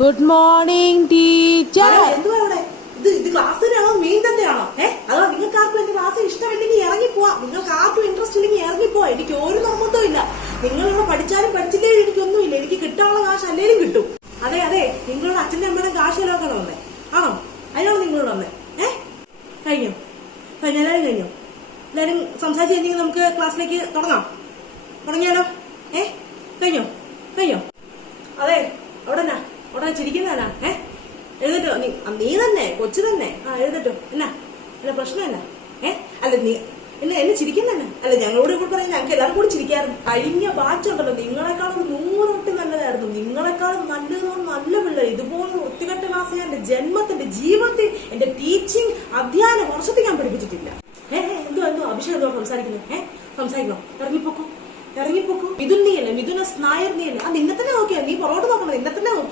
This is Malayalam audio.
Good morning teacher. എന്തുവാ ഇവിടെ? ഇത് ക്ലാസ്സിലാണോ മീൻ തന്നെയാണോ? അതോ നിങ്ങൾക്ക് ആർക്കും എന്റെ ക്ലാസ് ഇഷ്ടമില്ലെങ്കിൽ ഇറങ്ങിപ്പോവാ. നിങ്ങൾക്ക് ആർക്കും ഇൻട്രസ്റ്റ് ഇല്ലെങ്കിൽ ഇറങ്ങിപ്പോവാ. എനിക്ക് ഒരു നിർബന്ധവും ഇല്ല. നിങ്ങളിവിടെ പഠിച്ചാലും പഠിച്ചില്ലേ എനിക്കൊന്നുമില്ല. എനിക്ക് കിട്ടാനുള്ള കാശ് അല്ലേലും കിട്ടും. അതെ അതെ, നിങ്ങളുടെ അച്ഛന്റെ അമ്മയുടെ കാശ് ചെലവാക്കണം വന്നേ ആണോ? അതിനാണോ നിങ്ങളോട് വന്നേ? കഴിഞ്ഞോ? എല്ലാവരും കഴിഞ്ഞോ? എല്ലാരും സംസാരിച്ച് കഴിഞ്ഞെങ്കിൽ നമുക്ക് ക്ലാസ്സിലേക്ക് തുടങ്ങിയാലോ? കഴിഞ്ഞോ? അതെ, അവിടെ ചിരിക്കുന്നതാ. എഴുതട്ടോ? നീ തന്നെ, കൊച്ചു തന്നെ. എഴുതട്ടോ. എന്നാ പ്രശ്നം എന്നാ? അല്ല നീ എന്നെ ചിരിക്കുന്നതന്നെ. അല്ല ഞങ്ങളോട് കൂടെ പറഞ്ഞാൽ ഞങ്ങൾക്ക് എല്ലാവരും കൂടി ചിരിക്കാറുണ്ട്. കഴിഞ്ഞ ബാച്ച് ഉണ്ടല്ലോ, നിങ്ങളെക്കാളും 100 നല്ലതായിരുന്നു. നിങ്ങളെക്കാളും നല്ല പിള്ളേർ. ഇതുപോലെ വൃത്തികെട്ട ക്ലാസ് ഞാൻ എന്റെ ജന്മത്തിന്റെ ജീവിതത്തിൽ എന്റെ ടീച്ചിങ് അധ്യയന വർഷത്തിൽ ഞാൻ പഠിപ്പിച്ചിട്ടില്ല. എന്തോ അഭിഷേകം സംസാരിക്കണോ? ഇറങ്ങിപ്പോക്കോ. മിഥുൻ നീയല്ലേ? മിഥുന നായർ നീയല്ലേ? നിന്നെ തന്നെ നോക്കിയാ. നീ പുറകോട്ട് നോക്കണം. നിന്നെ തന്നെ നോക്കി.